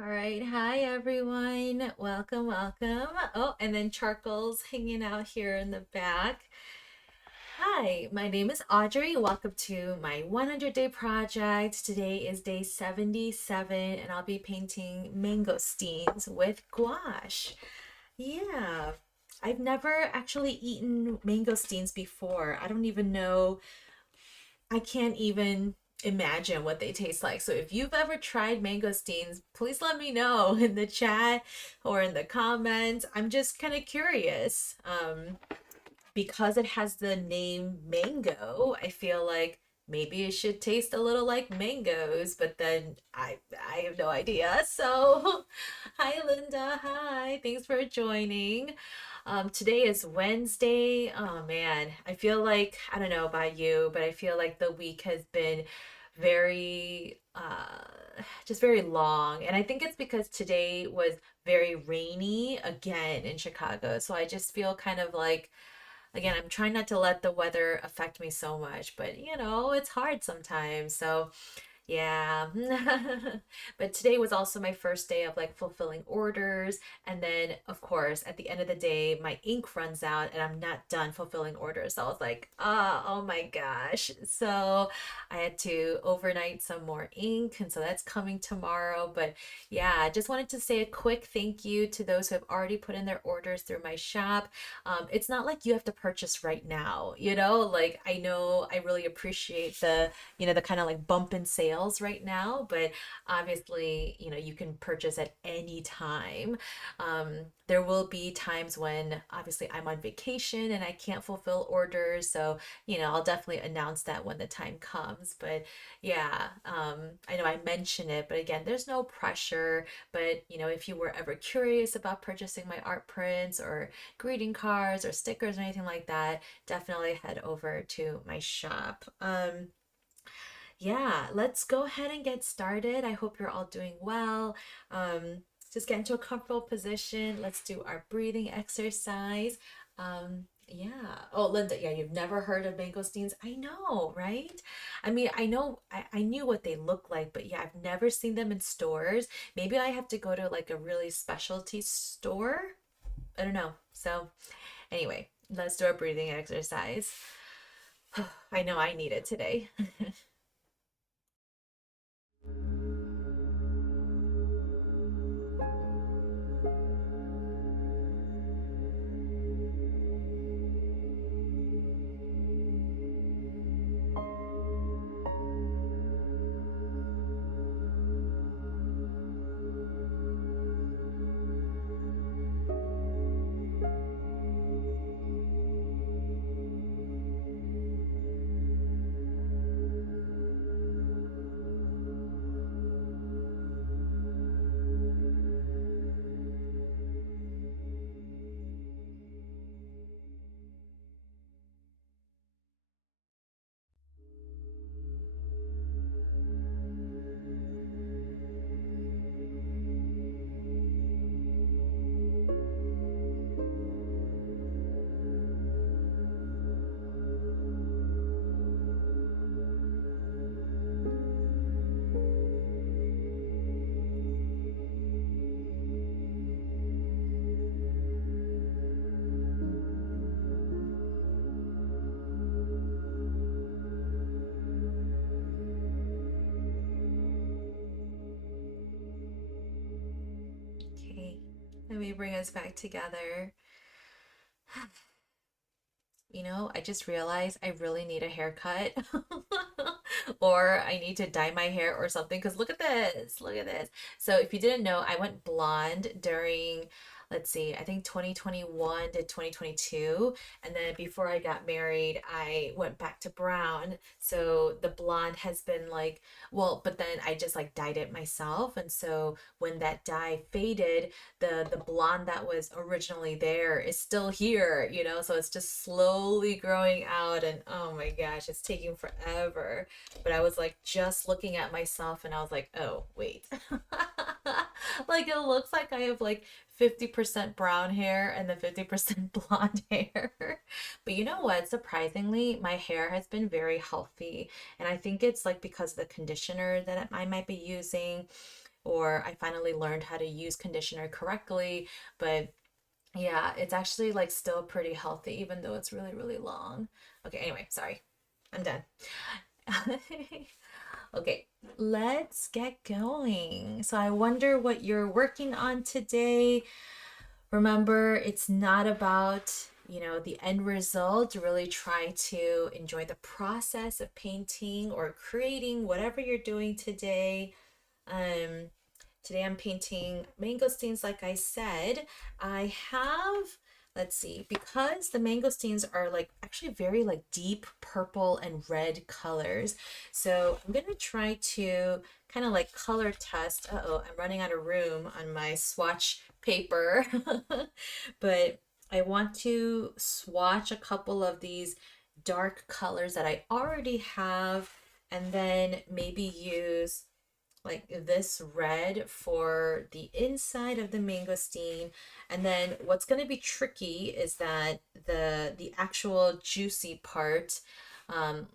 All right. Hi, everyone. Welcome, welcome. Oh, and then Charcoal's hanging out here in the back. Hi, my name is Audrey. Welcome to my 100-day project. Today is day 77, and I'll be painting mangosteens with gouache. Yeah, I've never actually eaten mangosteens before. I don't even know, I can't even imagine what they taste like. So if you've ever tried mangosteens, please let me know in the chat or in the comments. I'm just kind of curious. Because it has the name mango, I feel like maybe it should taste a little like mangoes, but then I have no idea. So, hi Linda, hi. Thanks for joining. Today is Wednesday. Oh man, I feel like I don't know about you, but I feel like the week has been very just very long. And I think it's because today was very rainy again in Chicago. So I just feel kind of like again, I'm trying not to let the weather affect me so much, but it's hard sometimes. So yeah. But today was also my first day of like fulfilling orders. And then, of course, at the end of the day, my ink runs out and I'm not done fulfilling orders. So I was like, oh my gosh. So I had to overnight some more ink. And so that's coming tomorrow. But yeah, I just wanted to say a quick thank you to those who have already put in their orders through my shop. It's not like you have to purchase right now, like I know I really appreciate the kind of like bump in sales right now, but obviously, you can purchase at any time. There will be times when obviously I'm on vacation and I can't fulfill orders. So, I'll definitely announce that when the time comes. But yeah, I know I mention it, but again, there's no pressure. But, if you were ever curious about purchasing my art prints or greeting cards or stickers or anything like that, definitely head over to my shop. Yeah, let's go ahead and get started. I hope you're all doing well. Just get into a comfortable position. Let's do our breathing exercise. Yeah. Oh, Linda, yeah, you've never heard of mangosteens? I know, right? I mean, I know, I knew what they look like, but yeah, I've never seen them in stores. Maybe I have to go to like a really specialty store. I don't know. So, anyway, let's do our breathing exercise. I know I need it today. Okay, let me bring us back together. I just realized I really need a haircut or I need to dye my hair or something because look at this. Look at this. So if you didn't know, I went blonde during, let's see, I think 2021 to 2022. And then before I got married, I went back to brown. So the blonde has been like, well, but then I just like dyed it myself. And so when that dye faded, the blonde that was originally there is still here, so it's just slowly growing out and oh my gosh, it's taking forever. But I was like just looking at myself and I was like, oh, wait. Like it looks like I have like 50% brown hair and then 50% blonde hair. But you know what? Surprisingly, my hair has been very healthy. And I think it's like because of the conditioner that I might be using. or I finally learned how to use conditioner correctly. But yeah, it's actually like still pretty healthy, even though it's really, really long. Okay, anyway, sorry. I'm done. Okay, let's get going. So I wonder what you're working on today. Remember, it's not about, the end result. Really try to enjoy the process of painting or creating whatever you're doing today. Um, Today I'm painting mangosteens, like I said. I have, let's see, because the mangosteens are like actually very like deep purple and red colors. So I'm gonna try to kind of like color test. Uh-oh, I'm running out of room on my swatch paper. But I want to swatch a couple of these dark colors that I already have, and then maybe use like this red for the inside of the mangosteen. And then what's going to be tricky is that the actual juicy part um,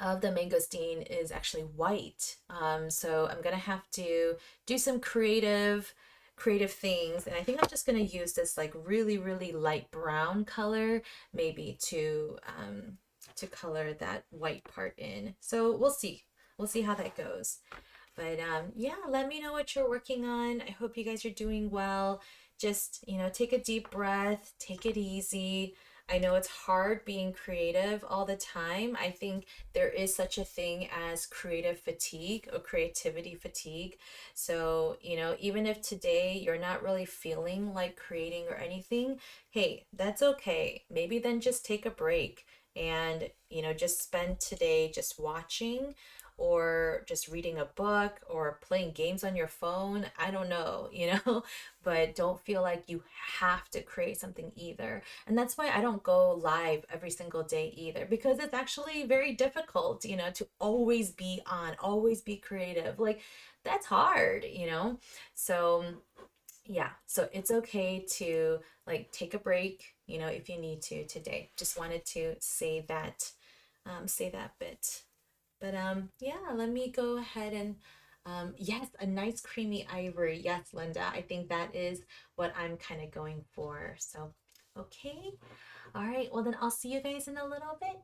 of the mangosteen is actually white. So I'm going to have to do some creative things, and I think I'm just going to use this like really, really light brown color maybe to color that white part in. So we'll see how that goes. But yeah, let me know what you're working on. I hope you guys are doing well. Just, take a deep breath, take it easy. I know it's hard being creative all the time. I think there is such a thing as creative fatigue or creativity fatigue. So, even if today you're not really feeling like creating or anything, hey, that's okay. Maybe then just take a break and, just spend today just watching or just reading a book or playing games on your phone. I don't know, but don't feel like you have to create something either. And that's why I don't go live every single day either, because it's actually very difficult, to always be on, always be creative. Like, that's hard. So, yeah, so it's okay to like take a break, if you need to today. Just wanted to say that bit. But yeah, let me go ahead and yes, a nice creamy ivory. Yes, Linda, I think that is what I'm kind of going for. So, okay. All right. Well, then I'll see you guys in a little bit.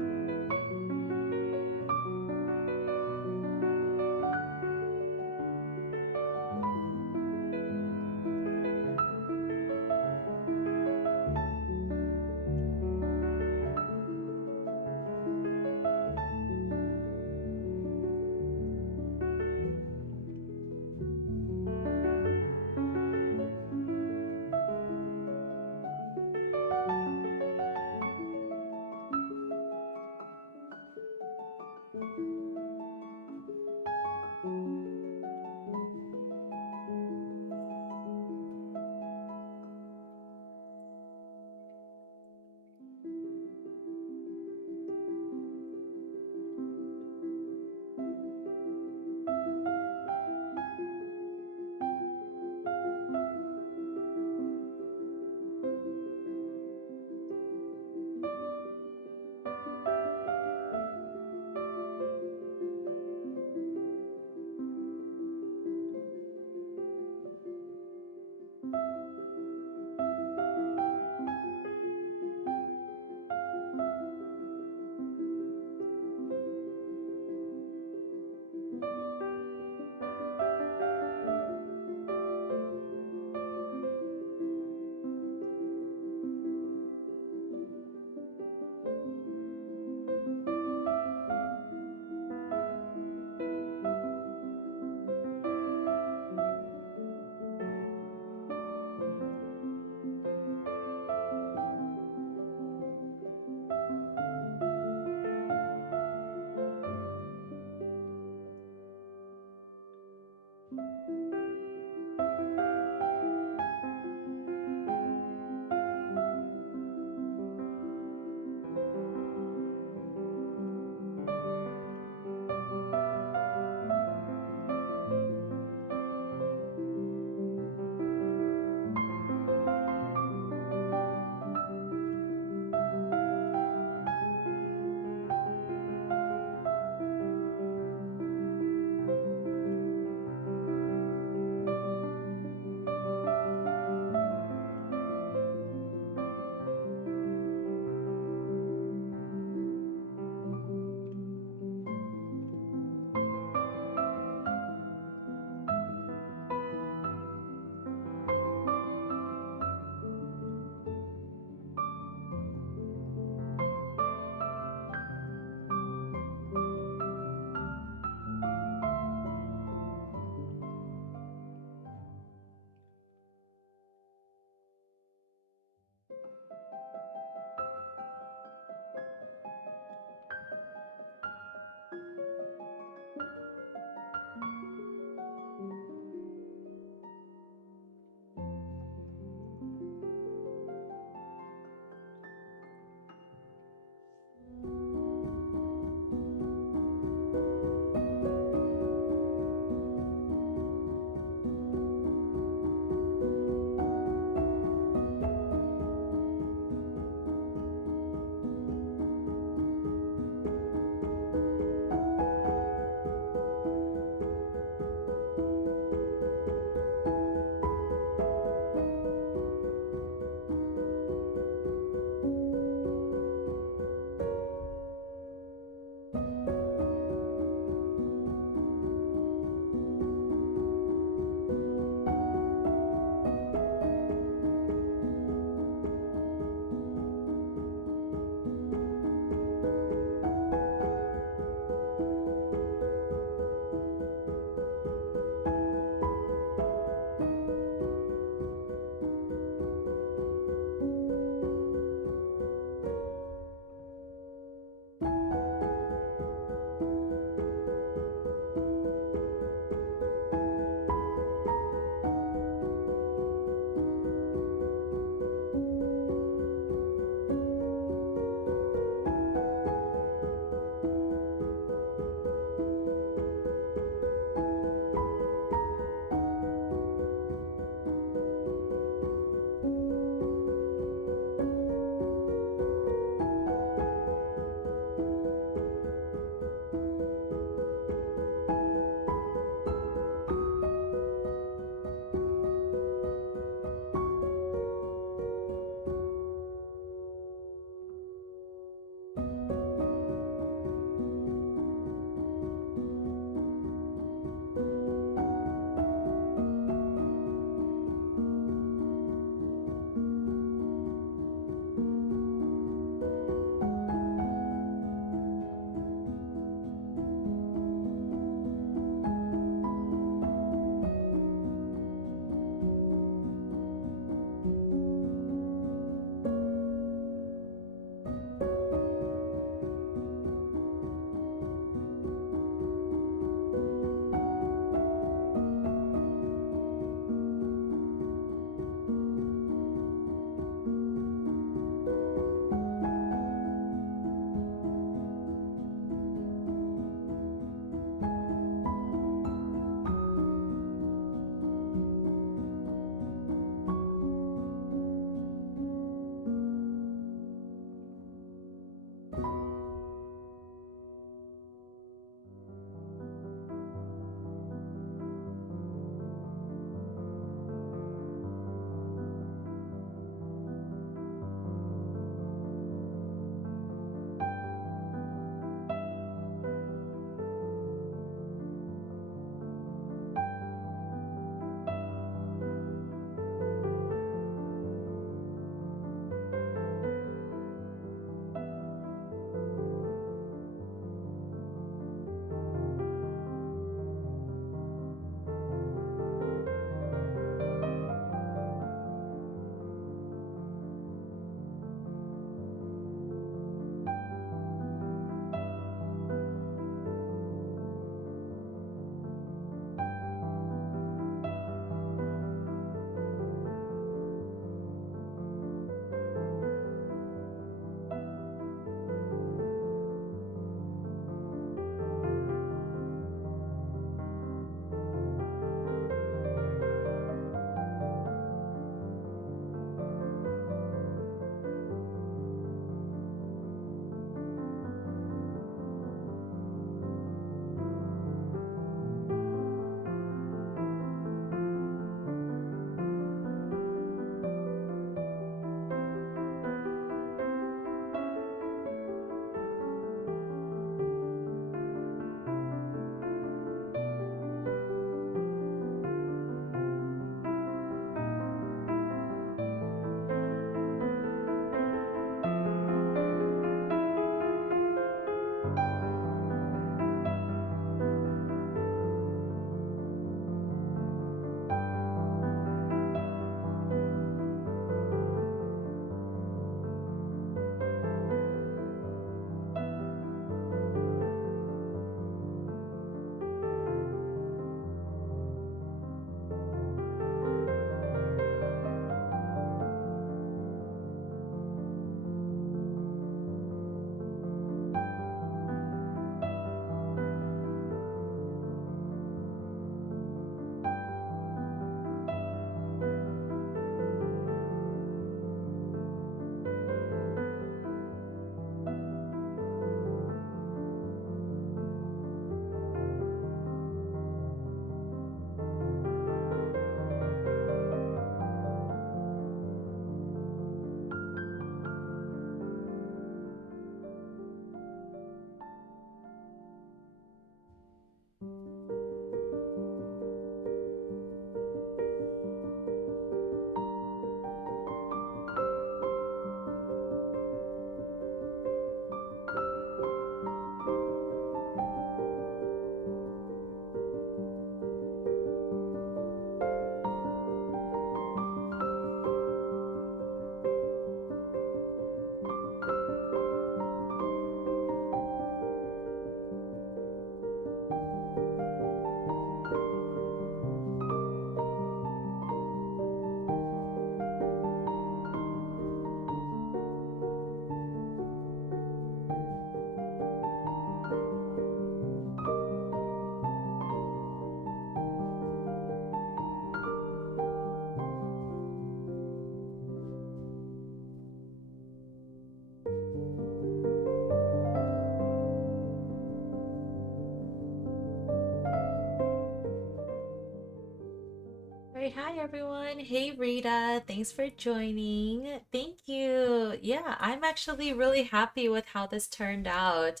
right. Hi, everyone. Hey, Rita. Thanks for joining. Thank you. Yeah, I'm actually really happy with how this turned out.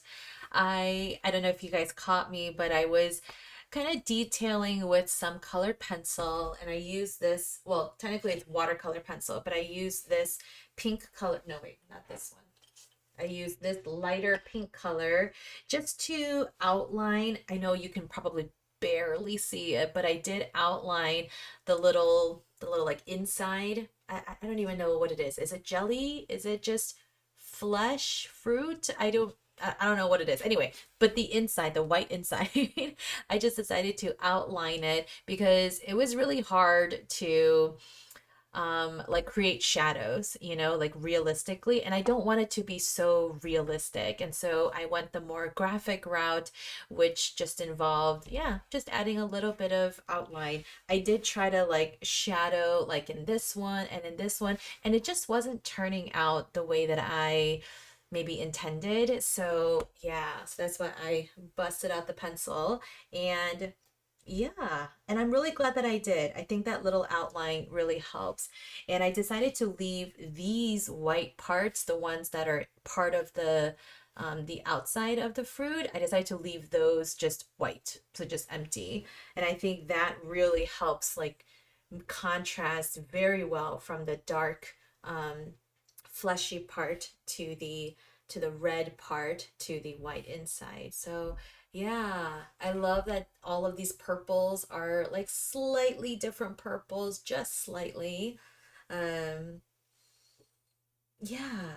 I don't know if you guys caught me, but I was kind of detailing with some colored pencil, and I use this, well, technically it's watercolor pencil, but I use this pink color. No, wait, not this one. I use this lighter pink color just to outline. I know you can probably barely see it, but I did outline the little like inside. I don't even know what it is. Is it jelly? Is it just flesh, fruit? I don't know what it is. Anyway, but the inside, the white inside, I just decided to outline it because it was really hard to like create shadows, like realistically, and I don't want it to be so realistic, and so I went the more graphic route, which just involved, yeah, just adding a little bit of outline. I did try to like shadow like in this one and in this one, and it just wasn't turning out the way that I maybe intended. So yeah, so that's why I busted out the pencil. And yeah, and I'm really glad that I did. I think that little outline really helps. And I decided to leave these white parts, the ones that are part of the outside of the fruit. I decided to leave those just white, so just empty. And I think that really helps like contrast very well from the dark fleshy part to the red part to the white inside. So yeah, I love that all of these purples are like slightly different purples, just slightly. Um, yeah.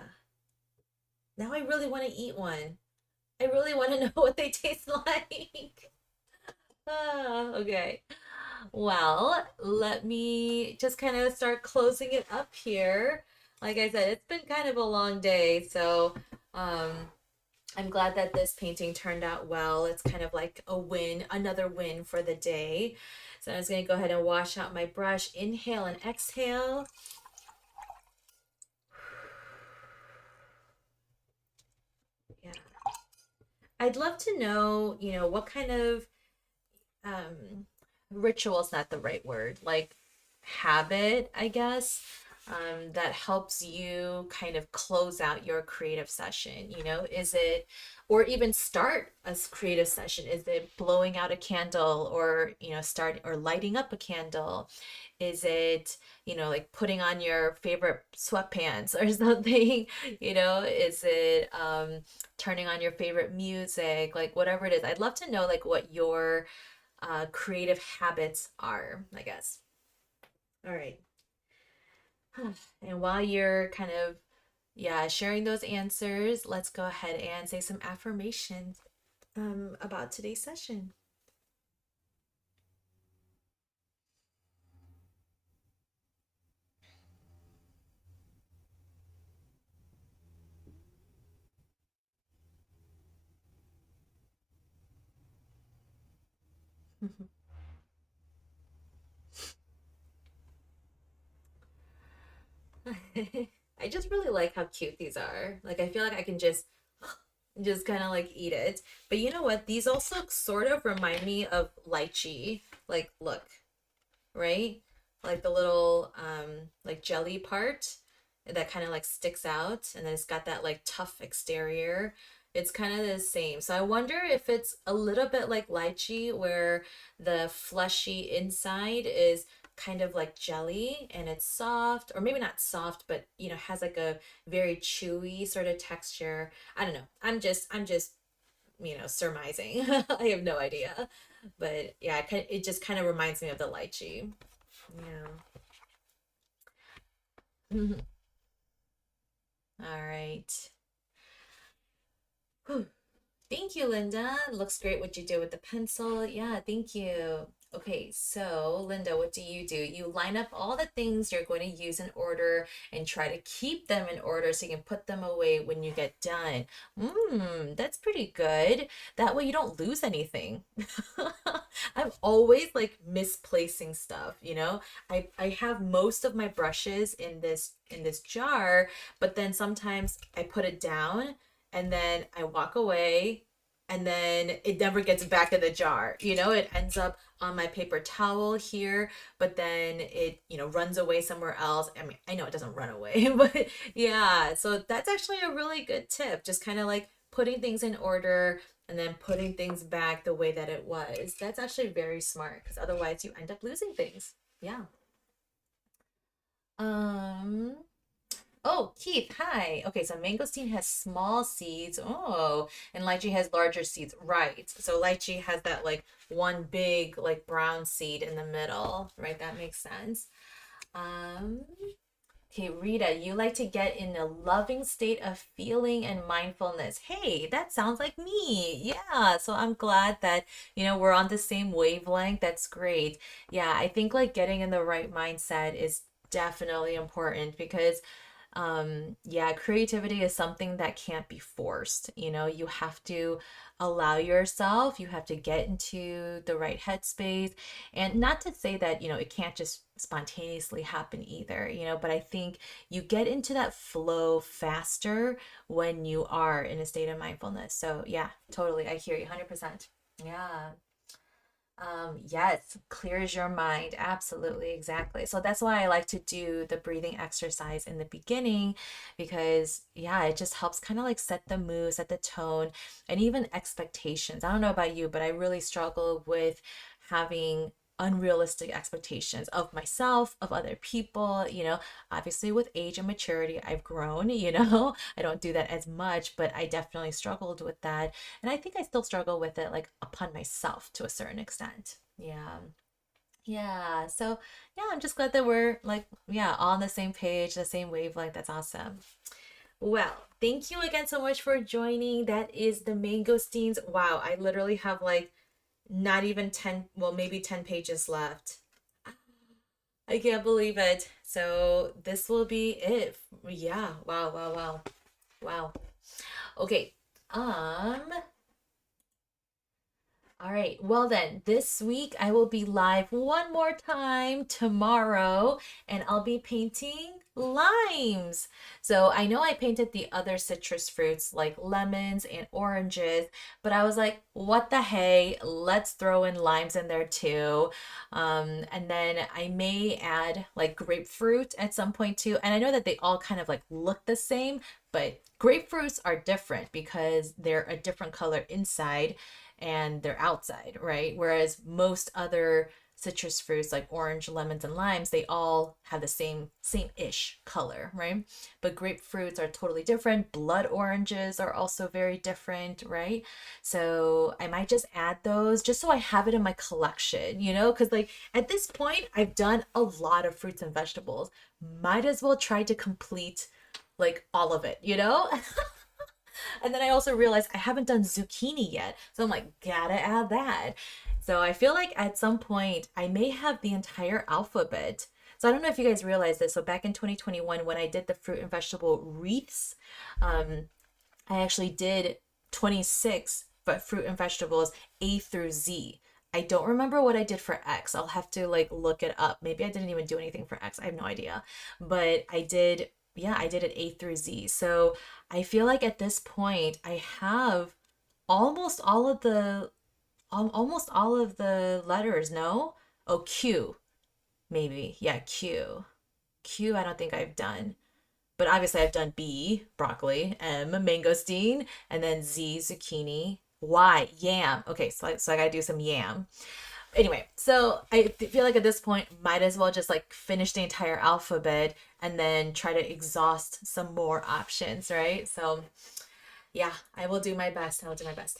Now I really want to eat one. I really want to know what they taste like. Okay. Well, let me just kind of start closing it up here. Like I said, it's been kind of a long day, so um I'm glad that this painting turned out well. It's kind of like a win, another win for the day. So I'm just going to go ahead and wash out my brush. Inhale and exhale. Yeah. I'd love to know, what kind of ritual is not the right word, like habit, I guess, that helps you kind of close out your creative session. Is it, or even start a creative session? Is it blowing out a candle, or, start or lighting up a candle? Is it, like putting on your favorite sweatpants or something? Is it turning on your favorite music? Like whatever it is. I'd love to know like what your creative habits are, I guess. All right. And while you're kind of, yeah, sharing those answers, let's go ahead and say some affirmations about today's session. I just really like how cute these are. Like I feel like I can just kind of like eat it. But you know what? These also sort of remind me of lychee. Like look, right? Like the little like jelly part that kind of like sticks out, and then it's got that like tough exterior. It's kind of the same. So I wonder if it's a little bit like lychee where the fleshy inside is kind of like jelly and it's soft, or maybe not soft, but has like a very chewy sort of texture. I don't know. I'm just surmising. I have no idea. But yeah, it just kind of reminds me of the lychee. Yeah. All right. Whew. Thank you, Linda. Looks great what you did with the pencil. Yeah, thank you. Okay, so Linda, what do? You line up all the things you're going to use in order and try to keep them in order so you can put them away when you get done. That's pretty good. That way you don't lose anything. I'm always like misplacing stuff, I have most of my brushes in this jar, but then sometimes I put it down and then I walk away and then it never gets back in the jar. It ends up on my paper towel here, but then it, runs away somewhere else. I mean, I know it doesn't run away, but yeah, so that's actually a really good tip. Just kind of like putting things in order and then putting things back the way that it was. That's actually very smart because otherwise you end up losing things. Yeah. Um, Oh, Keith, hi. Okay, so mangosteen has small seeds. Oh, and lychee has larger seeds. Right. So lychee has that like one big like brown seed in the middle, right? That makes sense. Um, okay, Rita, you like to get in a loving state of feeling and mindfulness. Hey, that sounds like me. Yeah, so I'm glad that, we're on the same wavelength. That's great. Yeah, I think like getting in the right mindset is definitely important because yeah, creativity is something that can't be forced. You have to allow yourself, you have to get into the right headspace. And not to say that, it can't just spontaneously happen either, but I think you get into that flow faster when you are in a state of mindfulness. So yeah, totally, I hear you 100%. Yeah. Yes, clears your mind. Absolutely, exactly. So that's why I like to do the breathing exercise in the beginning because, yeah, it just helps kind of like set the mood, set the tone, and even expectations. I don't know about you, but I really struggle with having unrealistic expectations of myself, of other people. Obviously with age and maturity, I've grown, I don't do that as much, but I definitely struggled with that. And I think I still struggle with it like upon myself to a certain extent. Yeah. Yeah. So, yeah, I'm just glad that we're like, yeah, all on the same page, the same wavelength. That's awesome. Well, thank you again so much for joining. That is the mangosteens. Wow, I literally have like not even 10, well, maybe 10 pages left. I can't believe it. So, this will be it. Yeah. Wow, wow, wow. Wow. Okay. Um, All right. Well, then, this week I will be live one more time tomorrow, and I'll be painting limes. So I know I painted the other citrus fruits like lemons and oranges, but I was like, what the hey? Let's throw in limes in there too. And then I may add like grapefruit at some point too. And I know that they all kind of like look the same, but grapefruits are different because they're a different color inside and they're outside, right? Whereas most other citrus fruits like orange, lemons, and limes, they all have the same-ish color, right? But grapefruits are totally different. Blood oranges are also very different, right? So I might just add those just so I have it in my collection, because like at this point, I've done a lot of fruits and vegetables. Might as well try to complete like all of it? And then I also realized I haven't done zucchini yet. So I'm like, gotta add that. So I feel like at some point I may have the entire alphabet. So I don't know if you guys realize this. So back in 2021, when I did the fruit and vegetable wreaths, um, I actually did 26 but fruit and vegetables A through Z. I don't remember what I did for X. I'll have to like look it up. Maybe I didn't even do anything for X. I have no idea. But I did, yeah, I did it A through Z. So I feel like at this point I have almost all of the almost all of the letters, no? Oh, Q, maybe. Yeah, Q. Q, I don't think I've done. But obviously I've done B, broccoli, M, mangosteen, and then Z, zucchini, Y, yam. Okay, so I gotta do some yam. Anyway, so I feel like at this point, might as well just like finish the entire alphabet and then try to exhaust some more options, right? So yeah, I will do my best. I will do my best.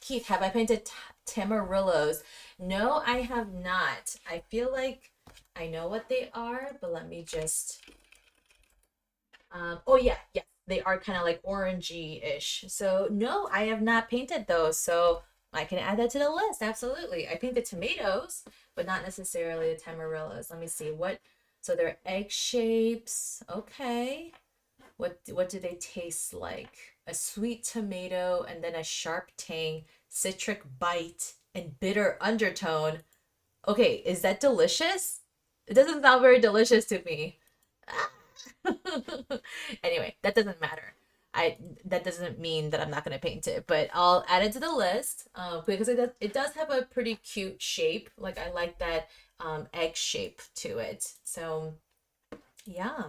Keith, have I painted tamarillos? No, I have not. I feel like I know what they are, but let me just oh yeah, yeah, they are kind of like orangey-ish. So no, I have not painted those. So I can add that to the list. Absolutely. I painted tomatoes, but not necessarily the tamarillos. Let me see what. So they're egg shapes. Okay. What do they taste like? A sweet tomato and then a sharp tang, citric bite, and bitter undertone. Okay, is that delicious? It doesn't sound very delicious to me. Anyway, that doesn't matter. that doesn't mean that I'm not going to paint it, but I'll add it to the list because it does have a pretty cute shape. Like I like that egg shape to it. So yeah.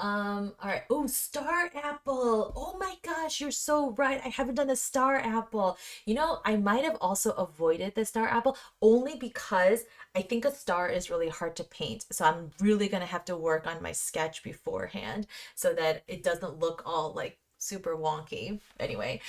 All right. Oh, star apple. Oh my gosh, you're so right. I haven't done a star apple. I might have also avoided the star apple only because I think a star is really hard to paint. So I'm really gonna have to work on my sketch beforehand so that it doesn't look all like super wonky. Anyway,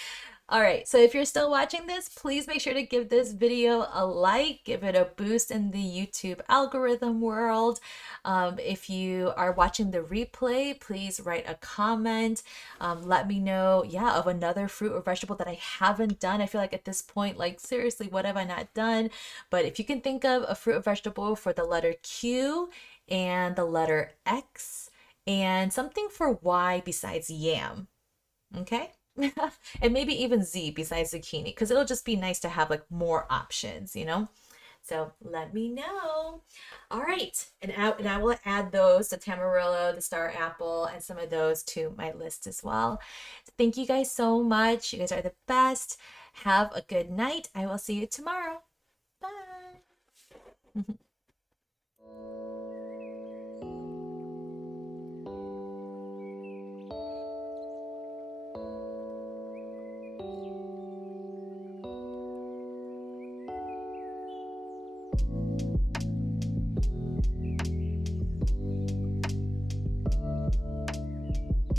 all right, so if you're still watching this, please make sure to give this video a like, give it a boost in the YouTube algorithm world. If you are watching the replay, please write a comment. Let me know, yeah, of another fruit or vegetable that I haven't done. I feel like at this point, like seriously, what have I not done? But if you can think of a fruit or vegetable for the letter Q and the letter X and something for Y besides yam, okay? And maybe even Z besides zucchini, because it'll just be nice to have like more options. So let me know. All right. And I will add those, the Tamarillo, the Star Apple, and some of those to my list as well. Thank you guys so much. You guys are the best. Have a good night. I will see you tomorrow. Bye.